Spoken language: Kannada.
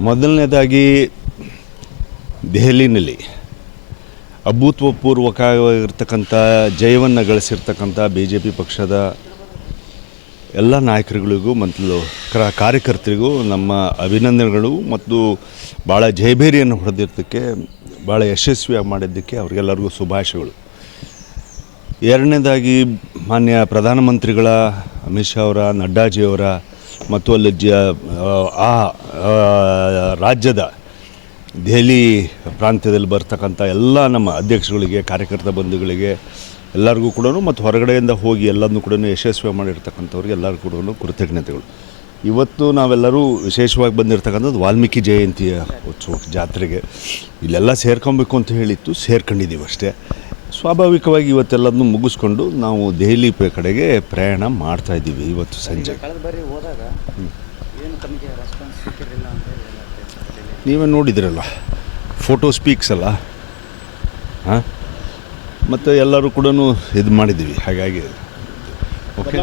ಮೊದಲನೇದಾಗಿ ದೆಹಲಿನಲ್ಲಿ ಅಭೂತಪೂರ್ವಕವಾಗಿರ್ತಕ್ಕಂಥ ಜಯವನ್ನು ಗಳಿಸಿರ್ತಕ್ಕಂಥ ಬಿ ಜೆ ಪಿ ಪಕ್ಷದ ಎಲ್ಲ ನಾಯಕರುಗಳಿಗೂ ಮತ್ತು ಕ್ರ ಕಾರ್ಯಕರ್ತರಿಗೂ ನಮ್ಮ ಅಭಿನಂದನೆಗಳು ಮತ್ತು ಭಾಳ ಜಯಭೇರಿಯನ್ನು ಹೊಡೆದಿದ್ದಕ್ಕೆ ಭಾಳ ಯಶಸ್ವಿಯಾಗಿ ಮಾಡಿದ್ದಕ್ಕೆ ಅವ್ರಿಗೆಲ್ಲರಿಗೂ ಶುಭಾಶಯಗಳು. ಎರಡನೇದಾಗಿ ಮಾನ್ಯ ಪ್ರಧಾನಮಂತ್ರಿಗಳ, ಅಮಿತ್ ಶಾ ಅವರ ನಡ್ಡಾಜಿಯವರ ಮತ್ತು ಅಲ್ಲಿ ಜ, ಆ ರಾಜ್ಯದ ದೆಹಲಿ ಪ್ರಾಂತ್ಯದಲ್ಲಿ ಬರ್ತಕ್ಕಂಥ ಎಲ್ಲ ನಮ್ಮ ಅಧ್ಯಕ್ಷಗಳಿಗೆ ಕಾರ್ಯಕರ್ತ ಬಂಧುಗಳಿಗೆ ಎಲ್ಲರಿಗೂ ಕೂಡ ಮತ್ತು ಹೊರಗಡೆಯಿಂದ ಹೋಗಿ ಎಲ್ಲದನ್ನು ಕೂಡ ಯಶಸ್ವಿ ಮಾಡಿರ್ತಕ್ಕಂಥವ್ರಿಗೆ ಎಲ್ಲರಿಗೂ ಕೂಡ ಕೃತಜ್ಞತೆಗಳು. ಇವತ್ತು ನಾವೆಲ್ಲರೂ ವಿಶೇಷವಾಗಿ ಬಂದಿರತಕ್ಕಂಥದ್ದು ವಾಲ್ಮೀಕಿ ಜಯಂತಿಯ ಉತ್ಸವ ಜಾತ್ರೆಗೆ. ಇಲ್ಲೆಲ್ಲ ಸೇರ್ಕೊಬೇಕು ಅಂತ ಹೇಳಿತ್ತು ಸೇರ್ಕೊಂಡಿದ್ದೀವಿ ಅಷ್ಟೇ. ಸ್ವಾಭಾವಿಕವಾಗಿ ಇವತ್ತೆಲ್ಲದನ್ನು ಮುಗಿಸ್ಕೊಂಡು ನಾವು ದೆಹಲಿ ಕಡೆಗೆ ಪ್ರಯಾಣ ಮಾಡ್ತಾ ಇದ್ದೀವಿ ಇವತ್ತು ಸಂಜೆ. ನೀವೇ ನೋಡಿದ್ರಲ್ಲ ಫೋಟೋ ಸ್ಪೀಕ್ಸ್ ಅಲ್ಲ. ಹಾಂ? ಮತ್ತು ಎಲ್ಲರೂ ಕೂಡ ಇದು ಮಾಡಿದ್ದೀವಿ ಹಾಗಾಗಿ. ಓಕೆ